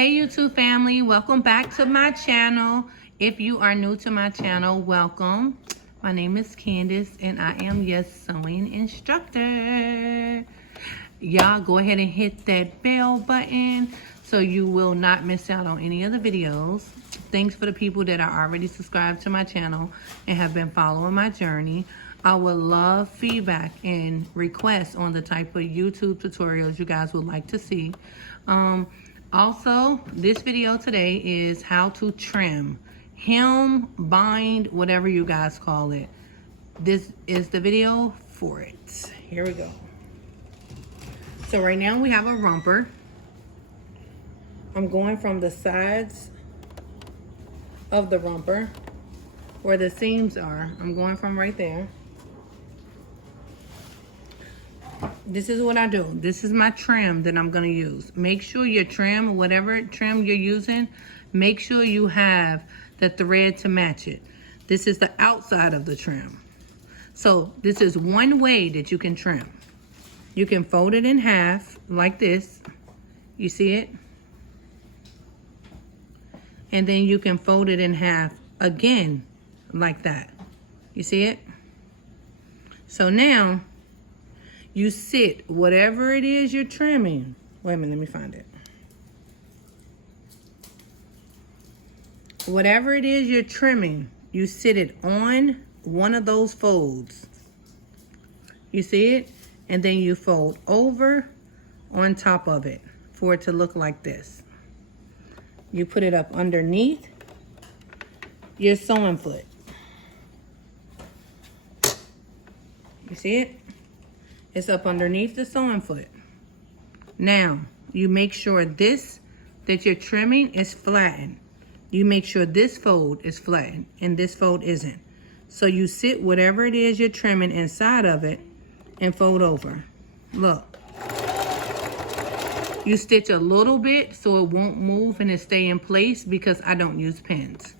Hey YouTube family, welcome back to my channel. If you are new to my channel, welcome. My name is Candace and I am your sewing instructor. Y'all go ahead and hit that bell button so you will not miss out on any of the videos. Thanks for the people that are already subscribed to my channel and have been following my journey. I would love feedback and requests on the type of YouTube tutorials you guys would like to see. Also, this video today is how to trim, hem, bind, whatever you guys call it. This is the video for it. Here we go. So right now we have a romper. I'm going from the sides of the romper where the seams are. I'm going from right there. This is what I do. This is my trim that I'm going to use. Make sure your trim, whatever trim you're using, make sure you have the thread to match it. This is the outside of the trim. So this is one way that you can trim. You can fold it in half like this. You see it? And then you can fold it in half again like that. You see it? So now you sit whatever it is you're trimming. Wait a minute, let me find it. Whatever it is you're trimming, you sit it on one of those folds. You see it? And then you fold over on top of it for it to look like this. You put it up underneath your sewing foot. You see it? It's up underneath the sewing foot. Now, you make sure this that you're trimming is flattened. You make sure this fold is flattened and this fold isn't. So you sit whatever it is you're trimming inside of it and fold over. Look. You stitch a little bit so it won't move and it stay in place because I don't use pins.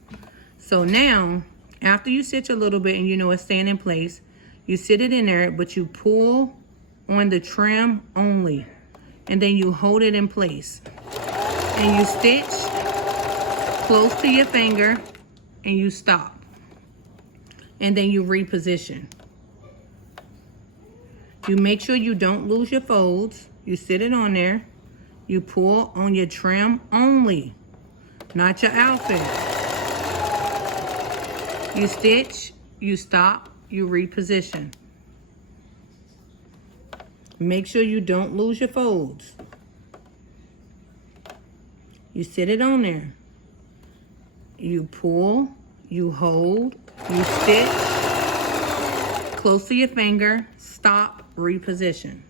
So now, after you stitch a little bit and you know it's staying in place, you sit it in there, but you pull on the trim only. And then you hold it in place. And you stitch close to your finger and you stop. And then you reposition. You make sure you don't lose your folds. You sit it on there. You pull on your trim only, not your outfit. You stitch, you stop, you reposition. Make sure you don't lose your folds. You sit it on there. You pull, you hold, you stitch, close to your finger, stop, reposition.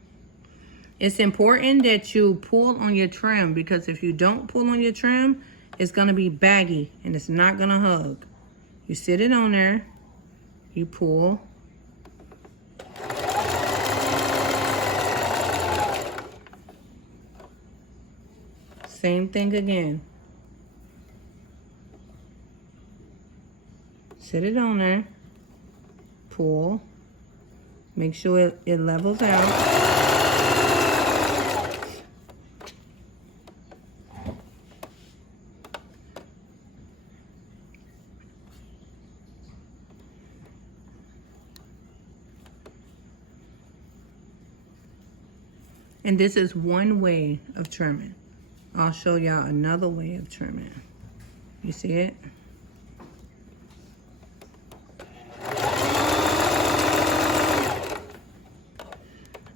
It's important that you pull on your trim because if you don't pull on your trim, it's gonna be baggy and it's not gonna hug. You sit it on there, you pull. Same thing again. Sit it on there, pull, make sure it levels out. And this is one way of trimming. I'll show y'all another way of trimming. You see it?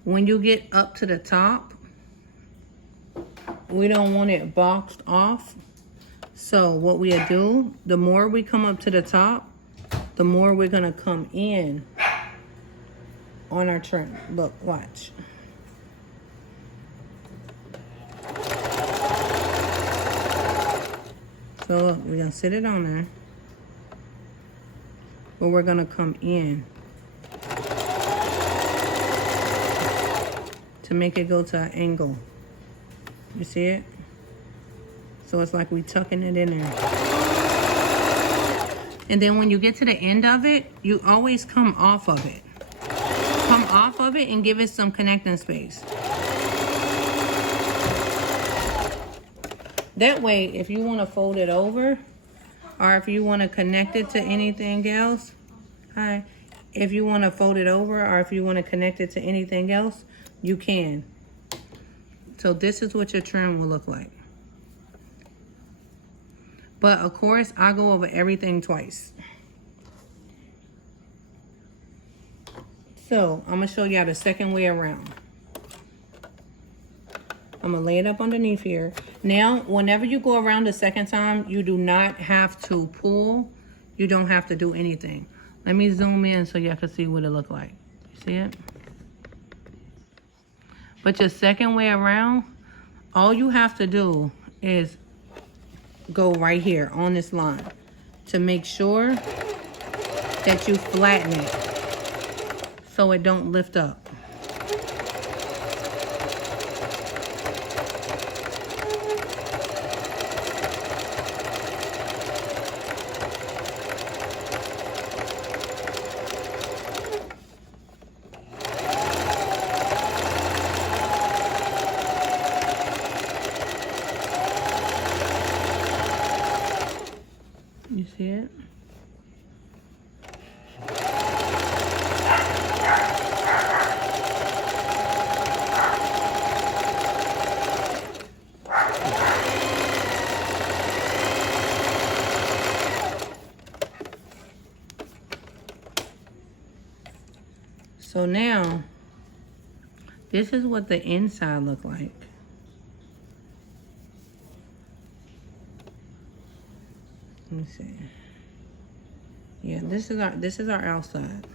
When you get up to the top, we don't want it boxed off. So what we do, the more we come up to the top, the more we're gonna come in on our trim. Look, watch. So look, we're gonna sit it on there, but we're gonna come in to make it go to an angle. You see it? So it's like we tucking it in there. And then when you get to the end of it, you always come off of it. Come off of it and give it some connecting space. That way, if you want to fold it over, or if you want to connect it to anything else, if you want to fold it over, or if you want to connect it to anything else, you can. So this is what your trim will look like. But of course, I go over everything twice. So I'm gonna show y'all the second way around. I'm gonna lay it up underneath here. Now, whenever you go around the second time, you do not have to pull. You don't have to do anything. Let me zoom in so y'all can see what it look like. You see it? But your second way around, all you have to do is go right here on this line to make sure that you flatten it so it don't lift up. You see it? So now, this is what the inside look like. Let me see. Yeah, this is our outside.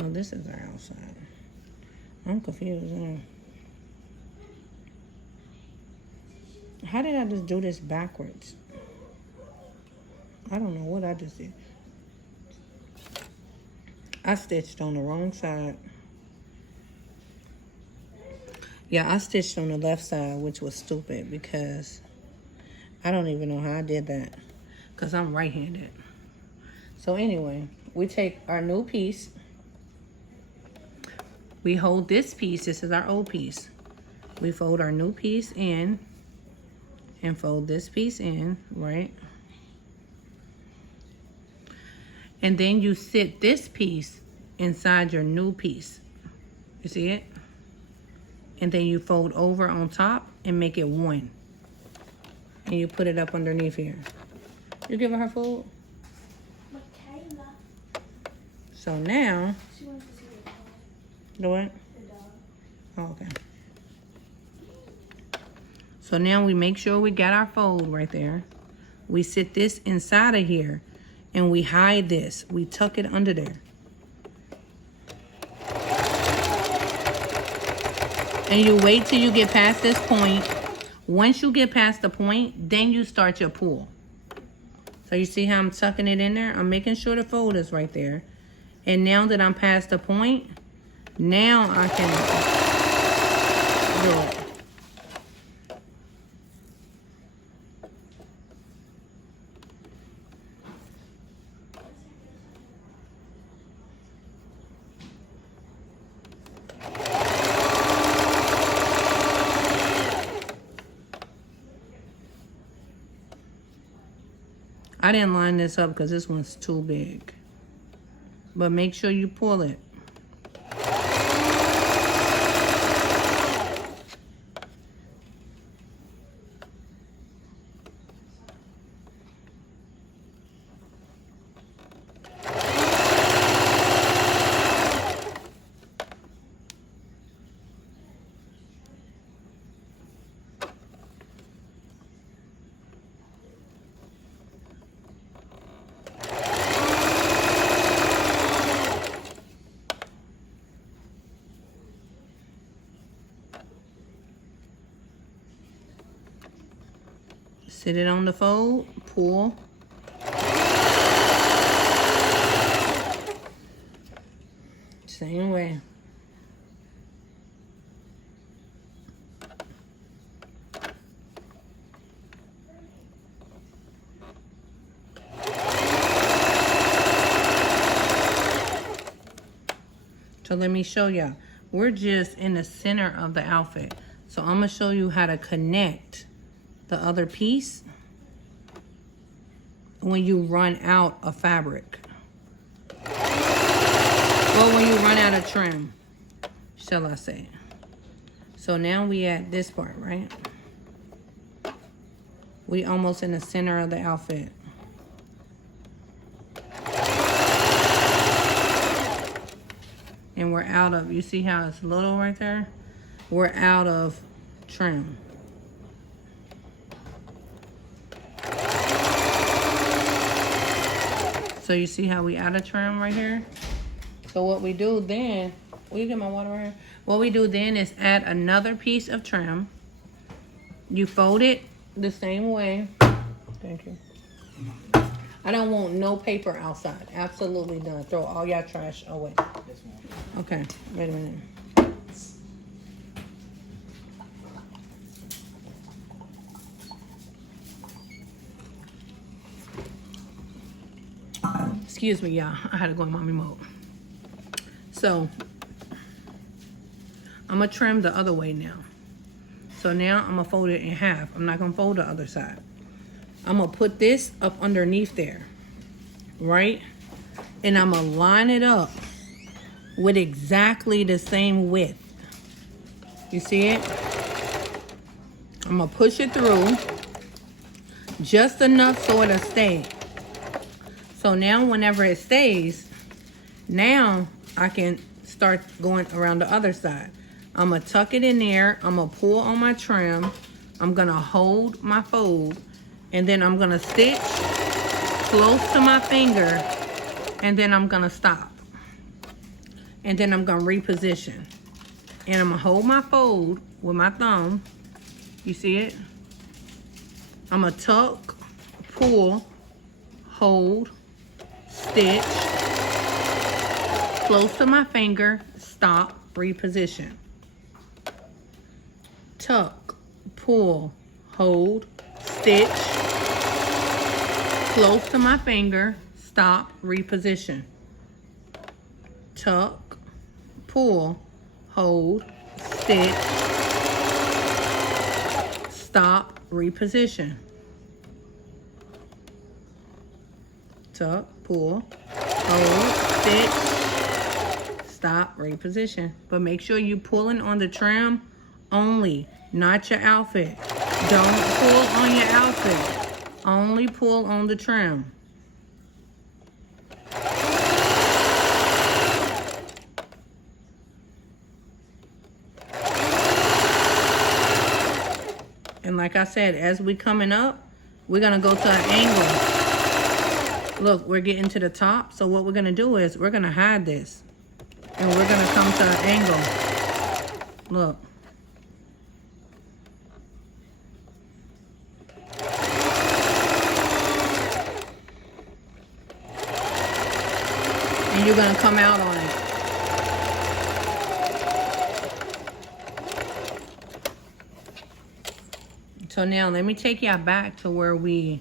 Oh, this is our outside. I'm confused. How did I just do this backwards? I don't know what I just did. I stitched on the wrong side. Yeah, I stitched on the left side, which was stupid because I don't even know how I did that because I'm right-handed. So anyway, we take our new piece. We hold this piece. This is our old piece. We fold our new piece in and fold this piece in, right? And then you sit this piece inside your new piece. You see it? And then you fold over on top and make it one. And you put it up underneath here. You giving her food? Michaela. So now, She wants to see the dog. do it? The dog. Oh, okay. So now we make sure we got our fold right there. We sit this inside of here and we hide this. We tuck it under there. And you wait till you get past this point. Once you get past the point, then you start your pull. So you see how I'm tucking it in there? I'm making sure the fold is right there. And now that I'm past the point, now I can do it. I didn't line this up because this one's too big. But make sure you pull it. Sit it on the fold, pull. Same way. So let me show y'all. We're just in the center of the outfit. So I'm gonna show you how to connect the other piece when you run out of fabric. Or when you run out of trim, shall I say. So now we at this part, right? We almost in the center of the outfit. And we're out of, you see how it's little right there? We're out of trim. So you see how we out of trim right here? So what we do then, will you get my water right here? What we do then is add another piece of trim. You fold it the same way. Thank you. I don't want no paper outside. Absolutely done. Throw all y'all trash away. Okay, wait a minute. Excuse me, y'all. I had to go in mommy mode. So, I'm going to trim the other way now. So now I'm going to fold it in half. I'm not going to fold the other side. I'm going to put this up underneath there. Right? And I'm going to line it up with exactly the same width. You see it? I'm going to push it through just enough so it'll stay. So now whenever it stays, now I can start going around the other side. I'm going to tuck it in there. I'm going to pull on my trim. I'm going to hold my fold. And then I'm going to stitch close to my finger. And then I'm going to stop. And then I'm going to reposition. And I'm going to hold my fold with my thumb. You see it? I'm going to tuck, pull, hold, stitch, close to my finger, stop, reposition. Tuck, pull, hold, stitch, close to my finger, stop, reposition. Tuck, pull, hold, stitch, stop, reposition. Tuck, pull, hold, stitch, stop, reposition. But make sure you pulling on the trim only, not your outfit. Don't pull on your outfit. Only pull on the trim. And like I said, as we coming up, we're gonna go to an angle. Look, we're getting to the top. So what we're gonna do is we're gonna hide this. And we're gonna come to an angle. Look. And you're gonna come out on it. So now let me take y'all back to where we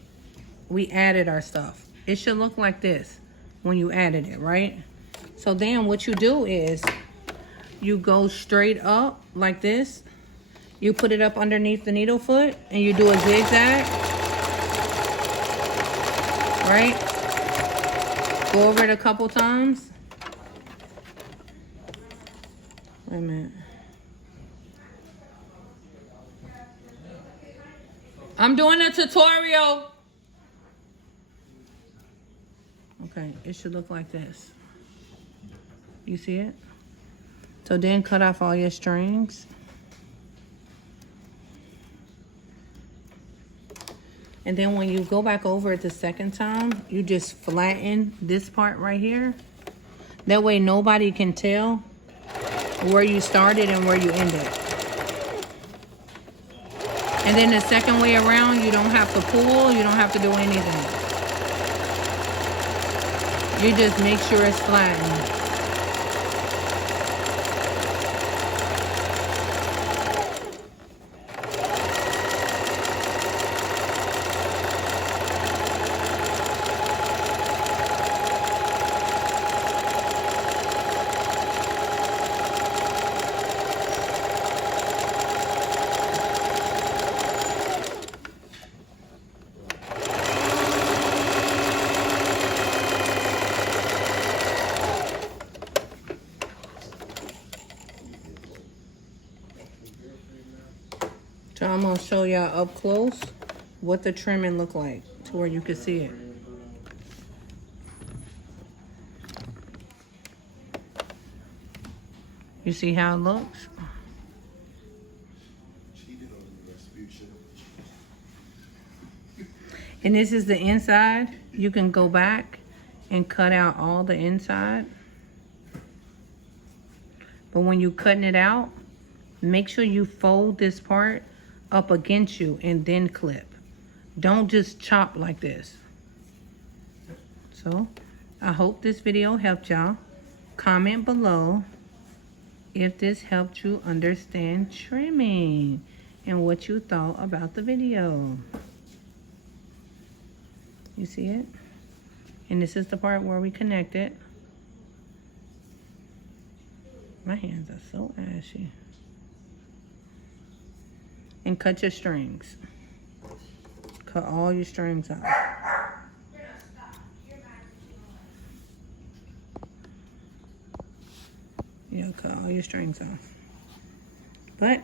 added our stuff. It should look like this when you added it, right? So then what you do is you go straight up like this. You put it up underneath the needle foot and you do a zigzag, right? Go over it a couple times. Wait a minute. I'm doing a tutorial. Okay, it should look like this. You see it? So then cut off all your strings. And then when you go back over it the second time, you just flatten this part right here. That way nobody can tell where you started and where you ended. And then the second way around, you don't have to pull, you don't have to do anything. You just make sure it's flattened. So I'm gonna show y'all up close what the trimming look like to where you can see it. You see how it looks? And this is the inside. You can go back and cut out all the inside. But when you're cutting it out, make sure you fold this part up against you and then clip. Don't just chop like this. So, I hope this video helped y'all. Comment below if this helped you understand trimming and what you thought about the video. You see it? And this is the part where we connect it. My hands are so ashy. And cut your strings. Cut all your strings out. Yeah, cut all your strings off. But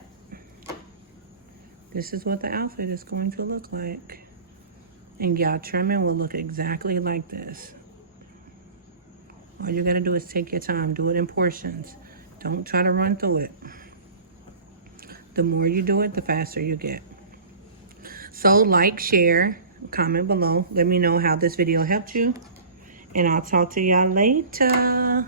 this is what the outfit is going to look like. And y'all trimming will look exactly like this. All you gotta do is take your time. Do it in portions. Don't try to run through it. The more you do it, the faster you get. So like, share, comment below. Let me know how this video helped you. And I'll talk to y'all later.